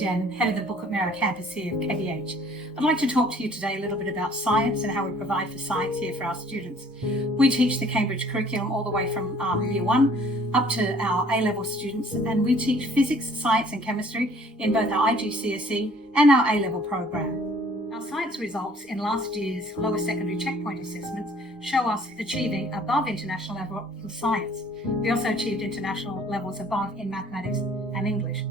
Jen, head of the Bukit Merah campus here of KBH. I'd like to talk to you today a little bit about science and how we provide for science here for our students. We teach the Cambridge curriculum all the way from Year 1 up to our A-Level students, and we teach physics, science and chemistry in both our IGCSE and our A-Level program. Our science results in last year's lower secondary checkpoint assessments show us achieving above international level in science. We also achieved international levels above in mathematics and English.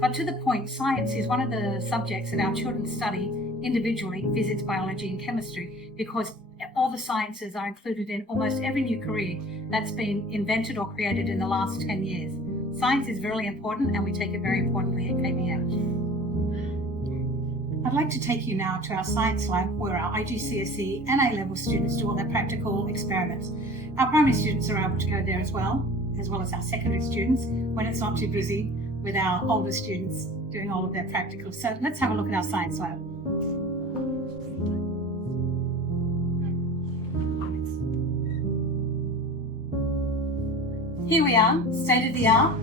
But to the point, science is one of the subjects that our children study individually, physics, biology and chemistry, because all the sciences are included in almost every new career that's been invented or created in the last 10 years. Science is really important and we take it very importantly at KBH. I'd like to take you now to our science lab where our IGCSE and A-Level students do all their practical experiments. Our primary students are able to go there as well as our secondary students when it's not too busy with our older students doing all of their practicals. So let's have a look at our science lab. Here we are, state of the art.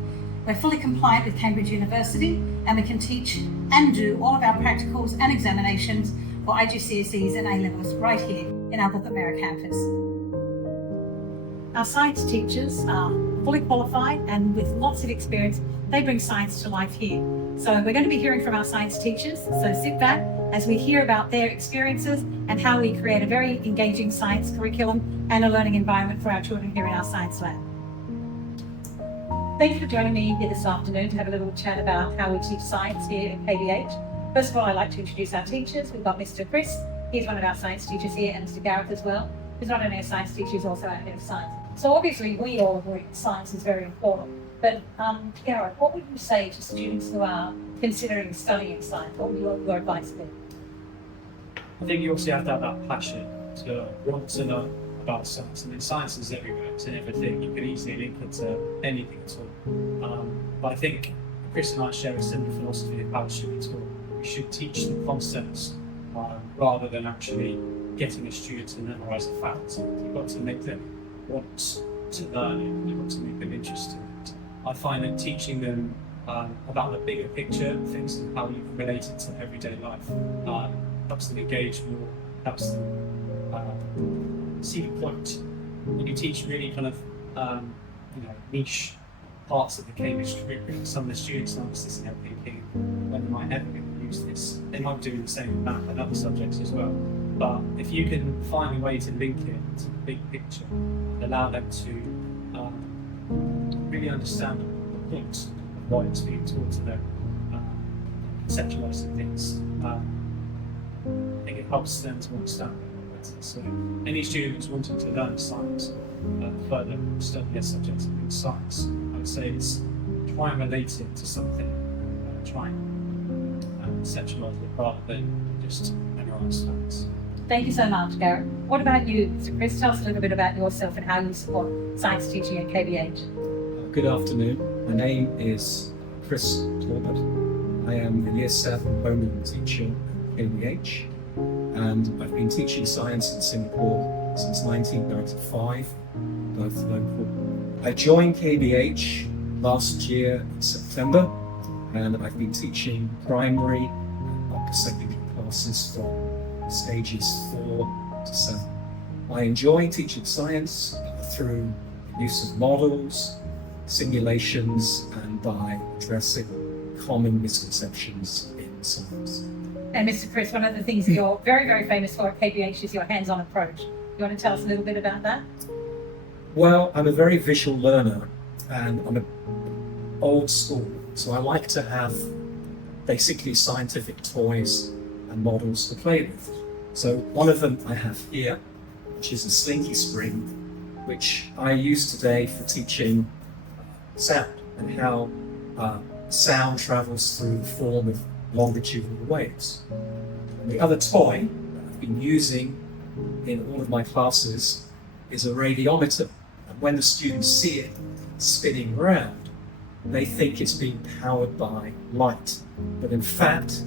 We're fully compliant with Cambridge University and we can teach and do all of our practicals and examinations for IGCSEs and A-Levels right here in our Bukit Merah campus. Our science teachers are fully qualified and with lots of experience. They bring science to life here. So we're going to be hearing from our science teachers, so sit back as we hear about their experiences and how we create a very engaging science curriculum and a learning environment for our children here in our science lab. Thank you for joining me here this afternoon to have a little chat about how we teach science here at KBH. First of all, I'd like to introduce our teachers. We've got Mr Chris, he's one of our science teachers here, and Mr Gareth as well, who's not only a science teacher, he's also our head of science. So obviously we all agree science is very important, but Gareth, what would you say to students who are considering studying science? What would your advice be? I think you also have to have that passion to want to know about science. I mean, science is everywhere, it's in everything. You can easily link it to anything at all. But I think Chris and I share a similar philosophy of how it should be taught. We should teach the concepts rather than actually getting a student to memorise the facts. You've got to make them want to learn it, you've got to make them interested in it. I find that teaching them about the bigger picture, things and how you can relate it to everyday life, helps them engage more, helps them see the point. When you teach really kind of niche parts of the Cambridge curriculum, some of the students are sitting there thinking, when am I ever going to use this? They might be doing the same with math and other subjects as well. But if you can find a way to link it to the big picture, allow them to really understand the point of what it's being taught to them, conceptualising things, I think it helps them to understand it. So any student who's wanting to learn science, further study their subjects in science, I would say it's try and relate it to something, try and conceptualise it rather than just memorise facts. Thank you so much, Gareth. What about you, Mr Chris? Tell us a little bit about yourself and how you support science teaching at KBH. Good afternoon. My name is Chris Talbot. I am the Year 7 home teacher at KBH. And I've been teaching science in Singapore since 1995, both local. I joined KBH last year in September, and I've been teaching primary and upper secondary classes from stages 4 to 7. I enjoy teaching science through the use of models, simulations, and by addressing common misconceptions in science. And Mr Chris, one of the things that you're very, very famous for at KBH is your hands-on approach. You want to tell us a little bit about that? Well, I'm a very visual learner and I'm old school, so I like to have basically scientific toys and models to play with. So one of them I have here, which is a slinky spring, which I use today for teaching sound and how sound travels through the form of longitudinal waves. And the other toy that I've been using in all of my classes is a radiometer. And when the students see it spinning around, they think it's being powered by light. But in fact,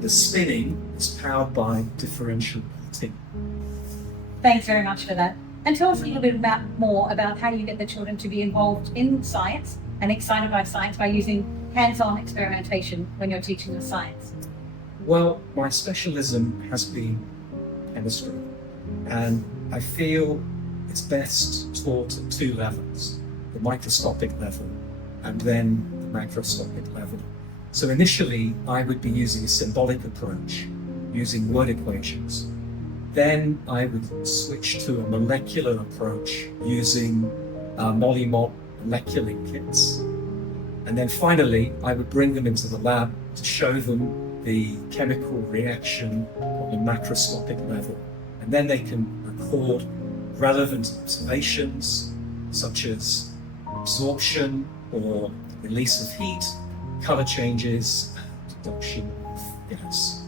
the spinning is powered by differential heating. Thanks very much for that. And tell us a little bit more about how you get the children to be involved in science and excited by science by using hands-on experimentation when you're teaching the science? Well, my specialism has been chemistry, and I feel it's best taught at two levels, the microscopic level and then the macroscopic level. So initially, I would be using a symbolic approach, using word equations. Then I would switch to a molecular approach using Molly-Mott molecular kits. And then finally, I would bring them into the lab to show them the chemical reaction on the macroscopic level. And then they can record relevant observations, such as absorption or release of heat, color changes, and reduction of gas.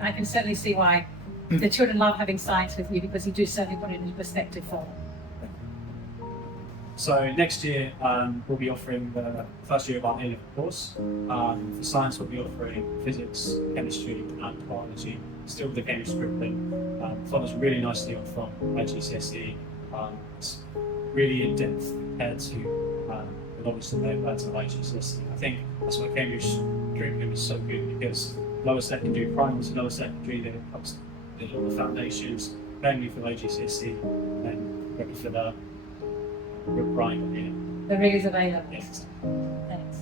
I can certainly see why the children love having science with you, because you do certainly put it into perspective for them. So next year we'll be offering the first year of our A-Level course. For science we'll be offering physics, chemistry and biology, still with the Cambridge curriculum. Follows really nicely on from IGCSE. It's really in-depth compared to the knowledge that they've learned at IGCSE. I think that's why Cambridge curriculum is so good, because lower secondary, primary to lower secondary, then it comes to all the foundations, mainly for IGCSE, and ready for the right, yeah. The rigors of A-Level. Yes. Thanks.